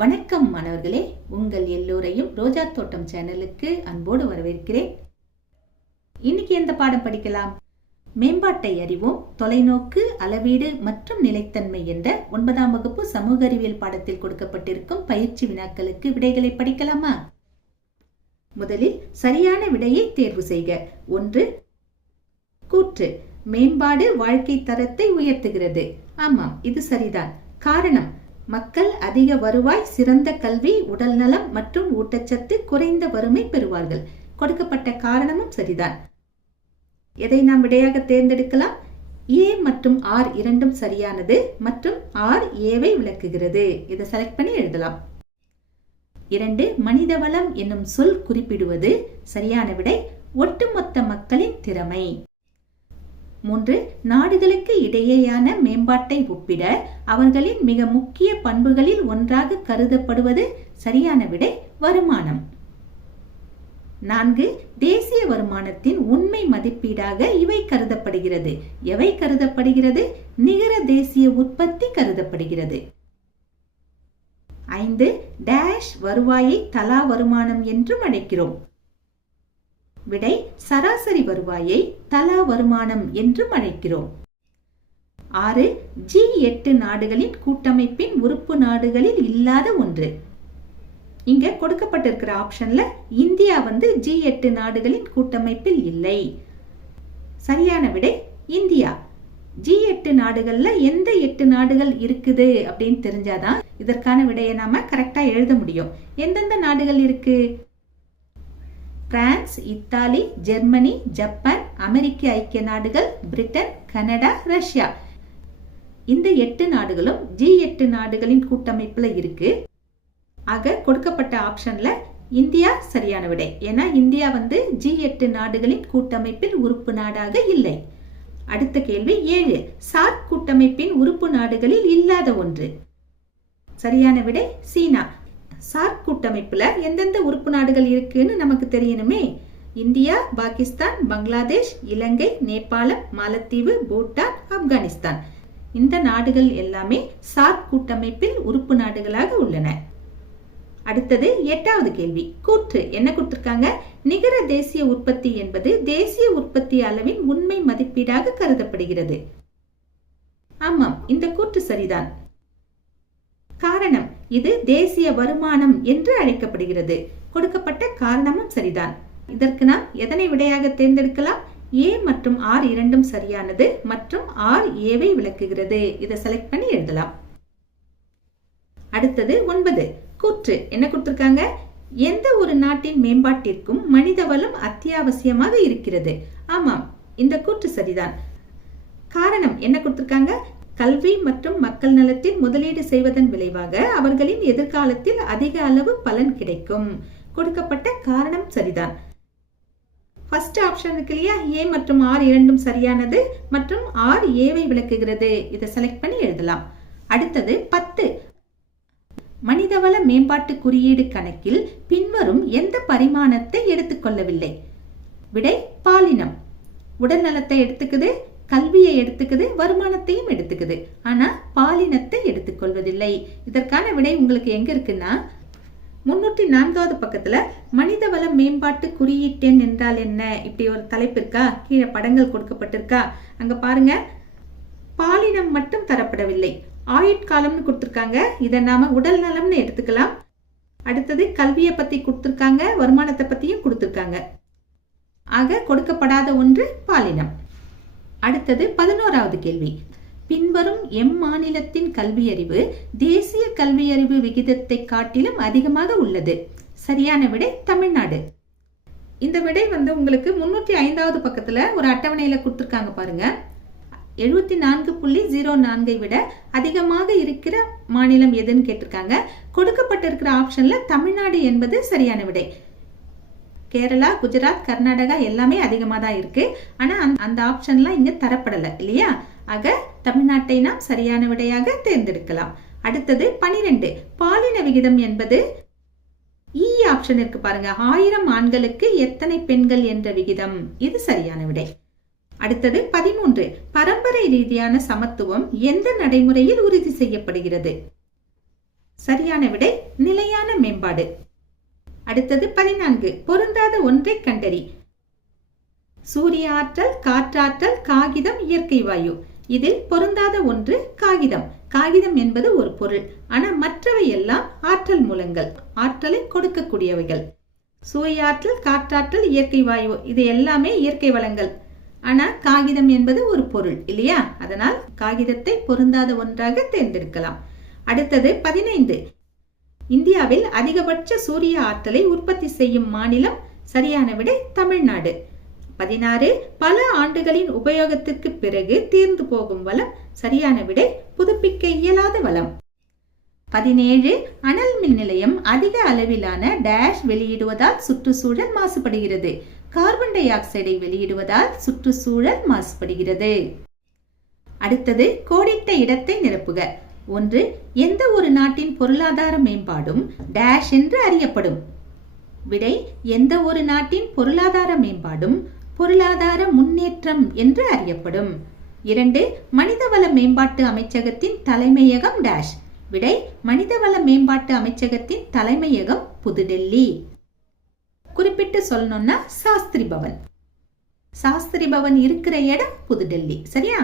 வணக்கம் மாணவர்களே. உங்கள் எல்லோரையும் ரோஜா தோட்டம் சேனலுக்கு அன்போடு வரவேற்கிறேன். இன்னைக்கு எந்த பாடம் படிக்கலாம்? மேம்பாட்டை அறிவோம் தொலைநோக்கு அளவீடு மற்றும் நிலைத்தன்மை என்ற ஒன்பதாம் வகுப்பு சமூக அறிவியல் பாடத்தில் கொடுக்கப்பட்டிருக்கும் பயிற்சி வினாக்களுக்கு விடைகளை படிக்கலாமா? முதலில் சரியான விடையை தேர்வு செய்க. ஒன்று கூற்று. மேம்பாடு வாழ்க்கை தரத்தை உயர்த்துகிறது. ஆமாம் இது சரிதான். காரணம் மக்கள் அதிக வருவாய் சிறந்த கல்வி உடல்நலம் மற்றும் ஊட்டச்சத்து குறைந்த வறுமை பெறுவார்கள். கொடுக்கப்பட்ட காரணமும் சரிதான். எதை நாம் விடையாக தேர்ந்தெடுக்கலாம்? ஏ மற்றும் ஆர் இரண்டும் சரியானது மற்றும் ஆர் ஏவை விளக்குகிறது. இதை செலக்ட் பண்ணி எழுதலாம். இரண்டு மனிதவளம் என்னும் சொல் குறிப்பிடுவது சரியான விடை. ஒட்டுமொத்த மக்களின் திறமை. மூன்று நாடுகளுக்கு இடையேயான மேம்பாட்டை ஒப்பிட அவர்களின் மிக முக்கிய பண்புகளில் ஒன்றாக கருதப்படுவது சரியான விடை வருமானம். நான்கு தேசிய வருமானத்தின் உண்மை மதிப்பீடாக இவை கருதப்படுகிறது. எவை கருதப்படுகிறது? நிகர தேசிய உற்பத்தி கருதப்படுகிறது. ஐந்து டேஷ் வருவாயை தலா வருமானம் என்றும் அழைக்கிறோம். விடை சராசரி வருவாயை தலா வருமானம் என்றும் அழைக்கிறோம். ஆறு ஜி எட்டு நாடுகளின் கூட்டமைப்பின் உறுப்பு நாடுகளில் இல்லாத ஒன்று. இங்க கொடுக்கப்பட்டிருக்கிற ஆப்ஷன்ல இந்தியா வந்து ஜி எட்டு நாடுகளின் கூட்டமைப்பில் இல்லை. சரியான விடை இந்தியா. ஜி எட்டு நாடுகள்ல எந்த எட்டு நாடுகள் இருக்குது அப்படின்னு தெரிஞ்சாதான் இதற்கான விடையை நாம கரெக்டா எழுத முடியும். எந்தெந்த நாடுகள் இருக்கு? பிரான்ஸ் இத்தாலி ஜெர்மனி ஜப்பான் அமெரிக்க ஐக்கிய நாடுகள் பிரிட்டன் கனடா ரஷ்யா. இந்த எட்டு நாடுகளும் ஜி எட்டு நாடுகளின் கூட்டமைப்பில் இருக்கு. ஆக கொடுக்கப்பட்ட ஆப்ஷன்ல இந்தியா சரியான விடை. ஏன்னா இந்தியா வந்து ஜி எட்டு நாடுகளின் கூட்டமைப்பில் உறுப்பு நாடாக இல்லை. அடுத்த கேள்வி ஏழு. சார்க் கூட்டமைப்பின் உறுப்பு நாடுகளில் இல்லாத ஒன்று. சரியான விடை சீனா. சார்க் கூட்டமைப்புல எந்தெந்த உறுப்பு நாடுகள் இருக்குன்னு நமக்கு தெரியணுமே? இந்தியா பாகிஸ்தான் பங்களாதேஷ் இலங்கை நேபாளம் மாலத்தீவு பூட்டான் ஆப்கானிஸ்தான். இந்த நாடுகள் எல்லாமே சார்க் கூட்டமைப்பில் உறுப்பு நாடுகளாக உள்ளன. அடுத்தது எட்டாவது கேள்வி. கூற்று. என்ன கொடுத்திருக்காங்க? நிகர தேசிய உற்பத்தி என்பது தேசிய உற்பத்தி அளவின் உண்மை மதிப்பீடாக கருதப்படுகிறது. ஆமாம் இந்த கூற்று சரிதான். காரணம். இது தேசிய வருமானம் என்று அழைக்கப்படுகிறது. கொடுக்கப்பட்ட காரணமும் சரிதான். இதற்கு நாம் எதனை விடையாக தேர்ந்தெடுக்கலாம்? ஏ மற்றும் ஆர் இரண்டும் சரியானது மற்றும் ஆர் ஏவை விளக்குகிறது. இதை செலக்ட் பண்ணி எழுதலாம். அடுத்தது ஒன்பது. கூற்று. என்ன கொடுத்திருக்காங்க? எந்த ஒரு நாட்டின் மேம்பாட்டிற்கும் மனித வளம் அத்தியாவசியமாக இருக்கிறது. ஆமாம். இந்த கூற்று சரிதான். காரணம் என்ன கொடுத்திருக்காங்க? கல்வி மற்றும் மக்கள் நலத்தில் முதலீடு செய்வதன் விளைவாக அவர்களின் எதிர்காலத்தில் அதிக அளவு பலன் கிடைக்கும். கொடுக்கப்பட்ட காரணம் சரிதான். ஃபர்ஸ்ட் ஆப்ஷன் இருக்கு இல்லையா? ஏ மற்றும் ஆர் இரண்டும் சரியானது மற்றும் ஆர் ஏவை விளக்குகிறது. இதை செலக்ட் பண்ணி எழுதலாம். அடுத்தது பத்து. மனிதவள மேம்பாட்டு குறியீடு கணக்கில் பின்வரும் எந்த பரிமாணத்தை எடுத்துக்கொள்ளவில்லை? விடை பாலினம். உடல் நலத்தை எடுத்துக்குது. கல்வியை எடுத்துக்குது வருமானத்தையும் எடுத்துக்குது. ஆனா பாலினத்தை எடுத்துக்கொள்வதில்லை. இதற்கான விடை உங்களுக்கு எங்க இருக்குன்னா முன்னூற்றி நான்காவது பக்கத்துல மனிதவள மேம்பாட்டு குறியீட்டெண் என்றால் என்ன? இப்படி ஒரு தலைப்பு இருக்கா? கீழே படங்கள் கொடுக்கப்பட்டிருக்கா? அங்க பாருங்க. பாலினம் மட்டும் தரப்படவில்லை. ஆயுட்காலம்னு கொடுத்துருக்காங்க. இதை நாம உடல் நலம்னு எடுத்துக்கலாம். அடுத்தது கல்வியை பத்தி கொடுத்துருக்காங்க வருமானத்தை பத்தியும் கொடுத்துருக்காங்க. ஆக கொடுக்கப்படாத ஒன்று பாலினம். அடுத்தது பதினோராவது கேள்வி. பின்வரும் எம் மாநிலத்தின் கல்வியறிவு தேசிய கல்வியறிவு விகிதத்தை காட்டிலும் அதிகமாக உள்ளது. சரியான விடை தமிழ்நாடு. இந்த விடை வந்து உங்களுக்கு முன்னூற்றி ஐந்தாவது பக்கத்தில் ஒரு அட்டவணையில் கொடுத்துருக்காங்க பாருங்க. எழுபத்தி நான்கு புள்ளி ஜீரோ நான்கை விட அதிகமாக இருக்கிற மாநிலம் எதுன்னு கேட்டிருக்காங்க. கொடுக்கப்பட்டிருக்கிற ஆப்ஷனில் தமிழ்நாடு என்பது சரியான விடை. கேரளா குஜராத் கர்நாடகா எல்லாமே அதிகமாக தான் இருக்குது ஆனால் அந்த ஆப்ஷன்லாம் இங்கே தரப்படலை இல்லையா? ஆக தமிழ்நாட்டை நாம் சரியான விடையாக தேர்ந்தெடுக்கலாம். அடுத்தது பனிரெண்டு. பாலின விகிதம் என்பது இ ஆப்ஷன் இருக்கு பாருங்க. ஆயிரம் ஆண்களுக்கு எத்தனை பெண்கள் என்ற விகிதம்? இது சரியான விடை. அடுத்தது பதிமூன்று. பரம்பரை ரீதியான சமத்துவம் எந்த நடைமுறையில் உறுதி செய்யப்படுகிறது? சரியான விடை நிலையான மேம்பாடு. அடுத்தது பதினான்கு. பொருந்தாத ஒன்றை கண்டறி. சூரிய ஆற்றல் காற்றாற்றல் காகிதம் இயற்கை வாயு. இதில் பொருந்தாத ஒன்று காகிதம். காகிதம் என்பது ஒரு பொருள். ஆனால் மற்றவை எல்லாம் ஆற்றல் மூலங்கள். ஆற்றலை கொடுக்கக்கூடியவைகள். சூரிய ஆற்றல் காற்றாற்றல் இயற்கை வாயு. இது எல்லாமே இயற்கை வளங்கள். ஆனால் காகிதம் என்பது ஒரு பொருள் இல்லையா? அதனால் காகிதத்தை பொருந்தாத ஒன்றாக தேர்ந்தெடுக்கலாம். அடுத்தது பதினைந்து. இந்தியாவில் அதிகபட்ச சூரிய ஆற்றலை உற்பத்தி செய்யும் மாநிலம் சரியான விடை தமிழ்நாடு. பதினாறு பல ஆண்டுகளின் உபயோகத்திற்கு பிறகு தீர்ந்து போகும் வளம் சரியான விடை புதுப்பிக்க இயலாத வளம். பதினேழு அனல் மின் நிலையம் அதிக அளவிலான டேஷ் வெளியிடுவதால் சுற்றுச்சூழல் மாசுபடுகிறது. கார்பன் டை ஆக்சைடை வெளியிடுவதால் சுற்றுச்சூழல் மாசுபடுகிறது. அடுத்தது கோடிட்ட இடத்தை நிரப்புக. ஒன்று எந்த ஒரு நாட்டின் பொருளாதார மேம்பாடும் டேஷ் என்று அறியப்படும். விடை எந்த ஒரு நாட்டின் பொருளாதார மேம்பாடும் பொருளாதார முன்னேற்றம் என்று அறியப்படும். இரண்டு மனிதவள மேம்பாட்டு அமைச்சகத்தின் தலைமையகம் டேஷ். விடை மனிதவள மேம்பாட்டு அமைச்சகத்தின் தலைமையகம் புதுடெல்லி. குறிப்பிட்டு சொல்லணும்னா சாஸ்திரி பவன். சாஸ்திரி பவன் இருக்கிற இடம் புதுடெல்லி சரியா?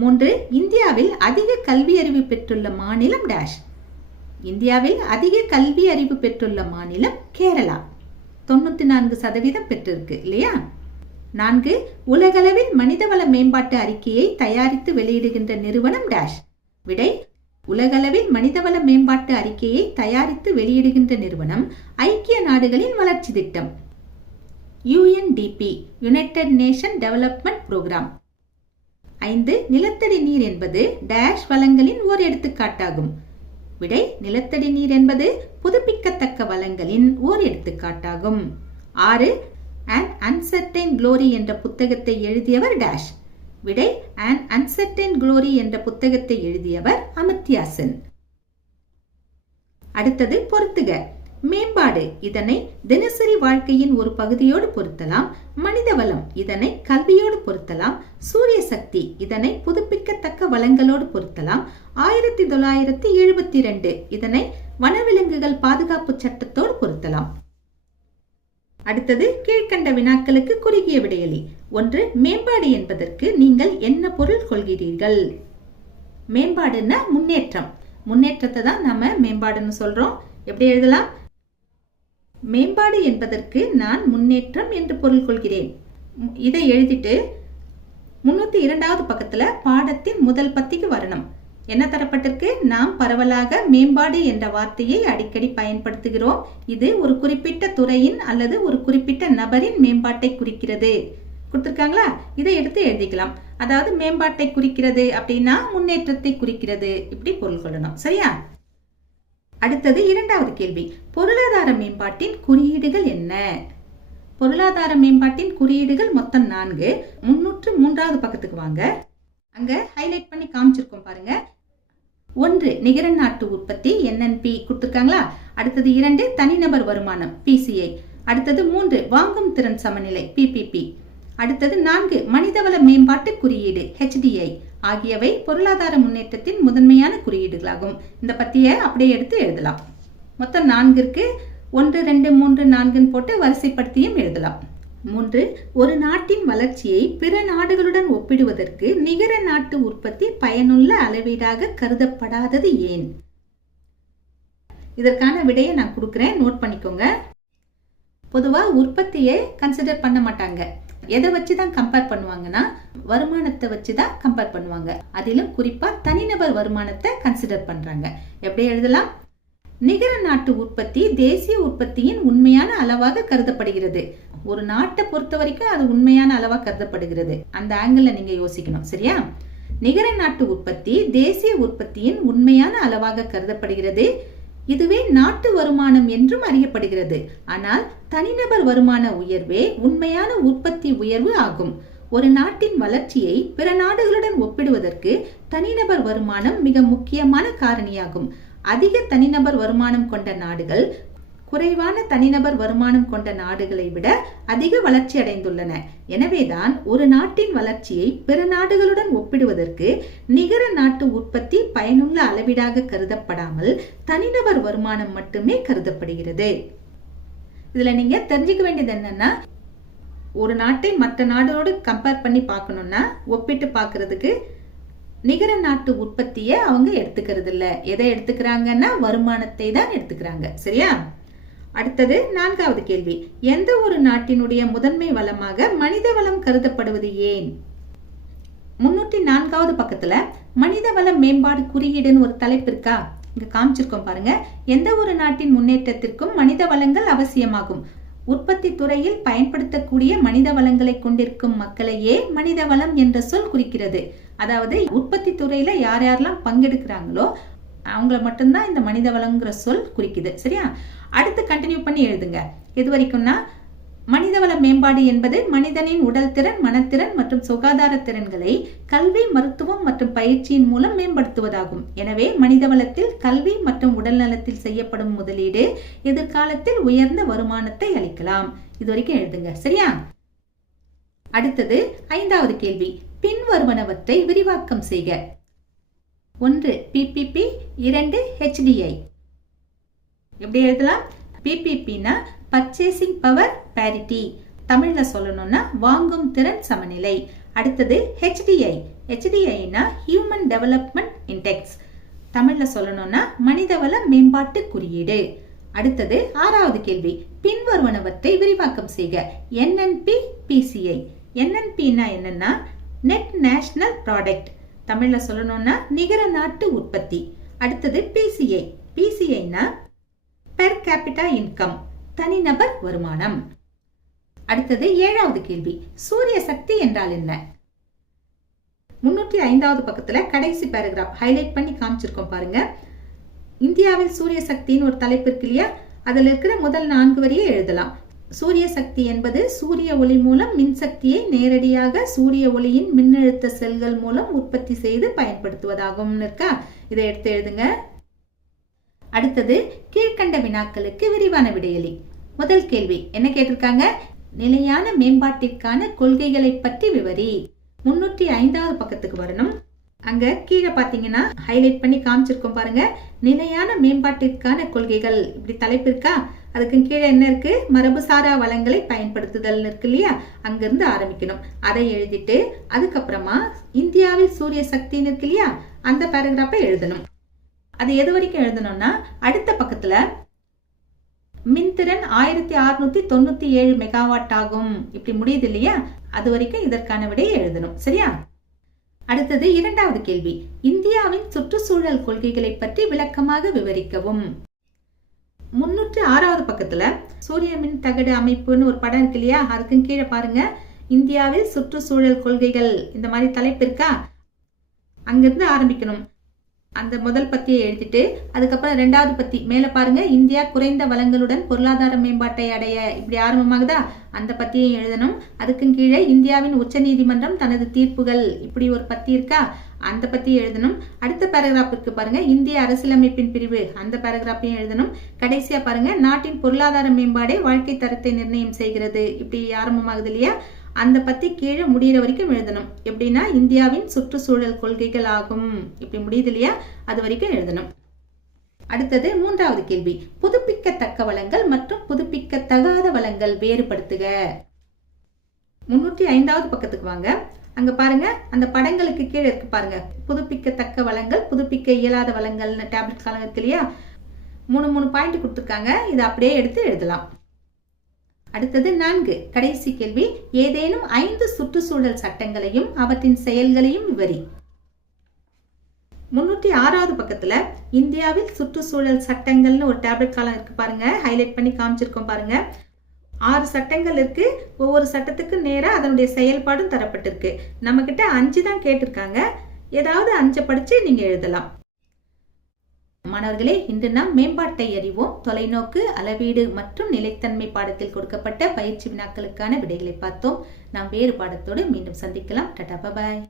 மூன்று இந்தியாவில் அதிக கல்வி அறிவு பெற்றுள்ள மாநிலம் டேஷ் இந்தியாவில் அதிக கல்வி அறிவு பெற்றுள்ள மாநிலம் கேரளா. தொண்ணூற்றி நான்கு சதவீதம் பெற்றிருக்கு இல்லையா? நான்கு உலகளவில் மனிதவள மேம்பாட்டு அறிக்கையை தயாரித்து வெளியிடுகின்ற நிறுவனம் டேஷ் விடை உலகளவில் மனிதவள மேம்பாட்டு அறிக்கையை தயாரித்து வெளியிடுகின்ற நிறுவனம் ஐக்கிய நாடுகளின் வளர்ச்சி திட்டம். UNDP united nation development programme ஐந்து நிலத்தடி நீர் என்பது டேஷ் வளங்களின் ஓர் எடுத்துக்காட்டாகும். விடை நிலத்தடி நீர் என்பது புதுப்பிக்கத்தக்க வளங்களின் ஓர் எடுத்துக்காட்டாகும். ஆறு அண்ட் அன்சர்டைன் குளோரி என்ற புத்தகத்தை எழுதியவர் டேஷ். விடை அண்ட் அன்சர்டைன் குளோரி என்ற புத்தகத்தை எழுதியவர் அமித்யாசன். அடுத்தது பொருத்துக மேம்பாடு. இதனை தினசரி வாழ்க்கையின் ஒரு பகுதியோடு பொருத்தலாம். மனித வளம் இதனை கல்வியோடு பொருத்தலாம். சூரிய சக்தி. இதனை புதுப்பிக்கத்தக்க வளங்களோடு பொருத்தலாம். ஆயிரத்தி தொள்ளாயிரத்தி எழுபத்தி ரெண்டு இதனை வனவிலங்குகள் பாதுகாப்பு சட்டத்தோடு பொருத்தலாம். அடுத்தது கீழ்கண்ட வினாக்களுக்கு குறுகிய விடையளி. ஒன்று மேம்பாடு என்பதற்கு நீங்கள் என்ன பொருள் கொள்கிறீர்கள்? மேம்பாடுன்னா முன்னேற்றம். முன்னேற்றத்தை தான் நாம மேம்பாடுன்னு சொல்றோம். எப்படி எழுதலாம்? மேம்பாடு என்பதற்கு நான் முன்னேற்றம் என்று பொருள் கொள்கிறேன். இதை எழுதிட்டு முன்னூத்தி இரண்டாவது பக்கத்துல பாடத்தின் முதல் பத்திக்கு வரணும். என்ன தரப்பட்டிருக்கு? நாம் பரவலாக மேம்பாடு என்ற வார்த்தையை அடிக்கடி பயன்படுத்துகிறோம். இது ஒரு குறிப்பிட்ட துறையின் அல்லது ஒரு குறிப்பிட்ட நபரின் மேம்பாட்டை குறிக்கிறது. கொடுத்துருக்காங்களா? இதை எடுத்து எழுதிக்கலாம். அதாவது மேம்பாட்டை குறிக்கிறது அப்படின்னா முன்னேற்றத்தை குறிக்கிறது. இப்படி பொருள் கொள்ளணும். சரியா? அடுத்தது இரண்டாவது கேள்வி. பொருளாதார மேம்பாட்டின் குறியீடுகள் என்ன? பொருளாதார மேம்பாட்டின் குறியீடுகள் மொத்தம் நான்கு. முன்னூற்று மூன்றாவது பக்கத்துக்கு வாங்க. அங்க ஹைலைட் பண்ணி காமிச்சிருக்கோம் பாருங்க. ஒன்று நிகர நாட்டு உற்பத்தி என்என்பி கொடுத்துருக்காங்களா? அடுத்தது இரண்டு தனிநபர் வருமானம் பிசிஐ அடுத்தது மூன்று வாங்கும் திறன் சமநிலை பிபிபி அடுத்தது நான்கு மனிதவள மேம்பாட்டு குறியீடு ஹெச்டிஐ ஆகியவை பொருளாதார முன்னேற்றத்தின் முதன்மையான குறியீடுகளாகும். இந்த பத்தியை அப்படியே எடுத்து எழுதலாம். மொத்தம் நான்கிற்கு ஒன்று ரெண்டு மூன்று நான்குன்னு போட்டு வரிசைப்படுத்தியும் எழுதலாம். மூன்று ஒரு நாட்டின் வளர்ச்சியை பிற நாடுகளுடன் ஒப்பிடுவதற்கு நிகர நாட்டு உற்பத்தி பயனுள்ள அளவீடாக கருதப்படாதது ஏன்? இதற்கான விடையை நான் கொடுக்குறேன். நோட் பண்ணிக்கோங்க. பொதுவாக உற்பத்தியை கன்சிடர் பண்ண மாட்டாங்க. எதை வச்சு தான் கம்பேர் பண்ணுவாங்கன்னா வருமானத்தை வச்சு தான் கம்பேர் பண்ணுவாங்க. அதிலும் குறிப்பா தனிநபர் வருமானத்தை கன்சிடர் பண்றாங்க. எப்படி எழுதலாம்? நிகர நாட்டு உற்பத்தி தேசிய உற்பத்தியின் உண்மையான அளவாக கருதப்படுகிறது. ஒரு நாட்டை பொறுத்த வரைக்கும் அது உண்மையான அளவாக கருதப்படுகிறது. அந்த ஆங்கிள் நீங்க யோசிக்கணும் சரியா? நிகர நாட்டு உற்பத்தி தேசிய உற்பத்தியின் உண்மையான அளவாக கருதப்படுகிறது. இதுவே நாட்டு வருமானம் என்றும் அறியப்படுகிறது. ஆனால் தனிநபர் வருமான உயர்வே உண்மையான உற்பத்தி உயர்வு ஆகும். ஒரு நாட்டின் வளர்ச்சியை பிற நாடுகளுடன் ஒப்பிடுவதற்கு தனிநபர் வருமானம் மிக முக்கியமான காரணியாகும். அதிக தனிநபர் வருமானம் கொண்ட நாடுகள் குறைவான தனிநபர் வருமானம் கொண்ட நாடுகளை விட அதிக வளர்ச்சி அடைந்துள்ளன. எனவேதான் ஒரு நாட்டின் வளர்ச்சியை பிற நாடுகளுடன் ஒப்பிடுவதற்கு நிகர நாட்டு உற்பத்தி பயனுள்ள அளவீடாக கருதப்படாமல் தனிநபர் வருமானம் மட்டுமே கருதப்படுகிறது. இதுல நீங்க தெரிஞ்சுக்க வேண்டியது என்னன்னா ஒரு நாட்டை மற்ற நாடோடு கம்பேர் பண்ணி பார்க்கணும்னா ஒப்பிட்டு பார்க்கறதுக்கு நிகர நாட்டு உற்பத்தியை அவங்க எடுத்துக்கிறது இல்லை எதை எடுத்துக்கிறாங்கன்னா வருமானத்தை தான் எடுத்துக்கிறாங்க. சரியா? அடுத்தது நான்காவது கேள்வி. எந்த ஒரு நாட்டினுடைய முதன்மை வளமாக மனித வளம் கருதப்படுவது ஏன்? முன்னூத்தி நான்காவது பக்கத்துல மனித வள மேம்பாடு குறியீடுன்னு ஒரு தலைப்பு இருக்கா? இங்க காமிச்சிருக்கோம் பாருங்க. எந்த ஒரு நாட்டின் முன்னேற்றத்திற்கும் மனித வளங்கள் அவசியமாகும். உற்பத்தி துறையில் பயன்படுத்தக்கூடிய மனித வளங்களை கொண்டிருக்கும் மக்களையே மனித வளம் என்ற சொல் குறிக்கிறது. அதாவது உற்பத்தி துறையில யார் யாரெல்லாம் பங்கெடுக்கிறாங்களோ அவங்கள மட்டும்தான் இந்த மனித வளங்கிற சொல் குறிக்குது. சரியா? அடுத்து கண்டினியூ பண்ணி எழுதுங்க. எது வரைக்கும்னா மனிதவள மேம்பாடு என்பது மனிதனின் உடல் திறன் மனத்திறன் மற்றும் சுகாதார திறன்களை கல்வி மருத்துவம் மற்றும் பயிற்சியின் மூலம் மேம்படுத்துவதாகும். எனவே மனிதவளத்தில் கல்வி மற்றும் உடல் நலத்தில் செய்யப்படும் முதலீடு எதிர்காலத்தில் உயர்ந்த வருமானத்தை அளிக்கலாம். இது வரைக்கும் எழுதுங்க. சரியா? அடுத்தது ஐந்தாவது கேள்வி. பின்வருவனவற்றை விரிவாக்கம் செய்க. ஒன்று பிபிபி இரண்டு ஹெச்டிஐ எப்படி எழுதலாம்? பிபிபினா பர்ச்சேசிங் பவர் பேரிட்டி தமிழ்ல சொல்லணும்னா வாங்கும் திறன் சமநிலை. அடுத்தது ஹெச்டிஐ ஹெச்டிஐனா ஹியூமன் டெவலப்மெண்ட் இண்டெக்ஸ் தமிழ்ல சொல்லணும்னா மனிதவள மேம்பாட்டு குறியீடு. அடுத்தது ஆறாவது கேள்வி. பின்வருவனவற்றை விரிவாக்கம் செய்க. என்என்பி பிசிஐ என்என்பினா என்னன்னா நெட் நேஷனல் ப்ராடக்ட் தமிழ்ல சொல்லணும்னா நிகர நாட்டு உற்பத்தி. அடுத்தது பிசிஐ பிசிஐனா பெர் கேபிட்டா இன்கம் தனிநபர் வருமானம். அடுத்தது ஏழாவது கேள்வி சூரிய சக்தி என்றால் என்ன? முன்னூற்றி ஐந்தாவது பக்கத்துல கடைசி பேராகிராஃப் ஹைலைட் பண்ணி காமிச்சிருக்கோம் பாருங்க. இந்தியாவில் சூரிய சக்தின்னு ஒரு தலைப்பு இருக்கு இல்லையா? அதில் இருக்கிற முதல் நான்கு வரியை எழுதலாம். சூரிய சக்தி என்பது சூரிய ஒளி மூலம் மின்சக்தியை நேரடியாக சூரிய ஒளியின் மின்னழுத்த செல்கள் மூலம் உற்பத்தி செய்து பயன்படுத்துவதாகும் இருக்கா? இதை எடுத்து எழுதுங்க. அடுத்தது கீழ்கண்ட வினாக்களுக்கு விரிவான விடையளி. முதல் கேள்வி என்ன கேட்டிருக்காங்க? நிலையான மேம்பாட்டிற்கான கொள்கைகளை பற்றி விவரி. முன்னூற்றி ஐந்தாவது பக்கத்துக்கு வரணும். அங்க கீழே பாத்தீங்கன்னா ஹைலைட் பண்ணி காமிச்சிருக்கோம் பாருங்க. நிலையான மேம்பாட்டிற்கான கொள்கைகள். இப்படி தலைப்பு இருக்கா? அதுக்கு கீழே என்ன இருக்கு? மரபுசாரா வளங்களை பயன்படுத்துதல் இருக்கு இல்லையா? அங்கிருந்து ஆரம்பிக்கணும். அதை எழுதிட்டு அதுக்கப்புறமா இந்தியாவில் சூரிய சக்தின்னு இருக்கு இல்லையா? அந்த பேராகிராஃபை எழுதணும். அது எது வரைக்கும் எழுதணும்னா அடுத்த பக்கத்துல மின்திறன் ஆயிரத்தி அறுநூத்தி தொண்ணூத்தி ஏழு மெகாவாட் ஆகும். இப்படி முடியுது இல்லையா? அது வரைக்கும் இதற்கான விடையை எழுதணும். சரியா? அடுத்தது இரண்டாவது கேள்வி. இந்தியாவின் சுற்றுச்சூழல் கொள்கைகளை பற்றி விளக்கமாக விவரிக்கவும். முன்னூற்றி ஆறாவது பக்கத்துல சூரிய மின் தகடு அமைப்புன்னு ஒரு படம் இருக்கு இல்லையா? அதுக்கும் கீழே பாருங்க. இந்தியாவில் சுற்றுச்சூழல் கொள்கைகள். இந்த மாதிரி தலைப்பு இருக்கா? அங்கிருந்து ஆரம்பிக்கணும். அந்த முதல் பத்தியை எழுதிட்டு அதுக்கப்புறம் ரெண்டாவது பத்தி. மேலே பாருங்க இந்தியா குறைந்த வளங்களுடன் பொருளாதார மேம்பாட்டை அடைய இப்படி ஆரம்பமாகுதா? அந்த பத்தியை எழுதணும். அதுக்கும் கீழே இந்தியாவின் உச்ச நீதிமன்றம் தனது தீர்ப்புகள் இப்படி ஒரு பத்தி இருக்கா? அந்த பத்தி எழுதணும். அடுத்த பேராகிராஃப் இருக்கு பாருங்க இந்திய அரசியலமைப்பின் பிரிவு. அந்த பேராகிராஃபையும் எழுதணும். கடைசியா பாருங்க நாட்டின் பொருளாதார மேம்பாடே வாழ்க்கை தரத்தை நிர்ணயம் செய்கிறது. இப்படி ஆரம்பமாகுது இல்லையா? அந்த பத்தி கீழே முடிகிற வரைக்கும் எழுதணும். எப்படின்னா இந்தியாவின் சுற்றுச்சூழல் கொள்கைகள் ஆகும் இப்படி முடியுது இல்லையா? அது வரைக்கும் எழுதணும். அடுத்தது மூன்றாவது கேள்வி. புதுப்பிக்கத்தக்க வளங்கள் மற்றும் புதுப்பிக்கத்தகாத வளங்கள் வேறுபடுத்துக. முன்னூற்றி ஐந்தாவது பக்கத்துக்கு வாங்க. அங்க பாருங்க அந்த படங்களுக்கு கீழே இருக்கு பாருங்க. புதுப்பிக்கத்தக்க வளங்கள் புதுப்பிக்க இயலாத வளங்கள்னு டேப்லெட் காலம் இருக்கு இல்லையா? மூணு மூணு பாயிண்ட் கொடுத்துருக்காங்க. இதை அப்படியே எடுத்து எழுதலாம். அடுத்தது நான்கு. கடைசி கேள்வி ஏதேனும் ஐந்து சுற்றுச்சூழல் சட்டங்களையும் அவற்றின் செயல்களையும் விவரி. முன்னூற்றி ஆறாவது பக்கத்துல இந்தியாவில் சுற்றுச்சூழல் சட்டங்கள்னு ஒரு டேப்லெட் காலம் இருக்கு பாருங்க. ஹைலைட் பண்ணி காமிச்சிருக்கோம் பாருங்க. ஆறு சட்டங்கள் இருக்கு. ஒவ்வொரு சட்டத்துக்கு நேராக அதனுடைய செயல்பாடும் தரப்பட்டிருக்கு. நம்ம கிட்ட அஞ்சு தான் கேட்டிருக்காங்க. ஏதாவது அஞ்சை படிச்சு நீங்க எழுதலாம். மாணவர்களே இன்று நாம் மேம்பாட்டை அறிவோம். தொலைநோக்கு அளவீடு மற்றும் நிலைத்தன்மை பாடத்தில் கொடுக்கப்பட்ட பயிற்சி வினாக்களுக்கான விடைகளை பார்த்தோம். நாம் வேறு பாடத்தோடு மீண்டும் சந்திக்கலாம். Tata bye.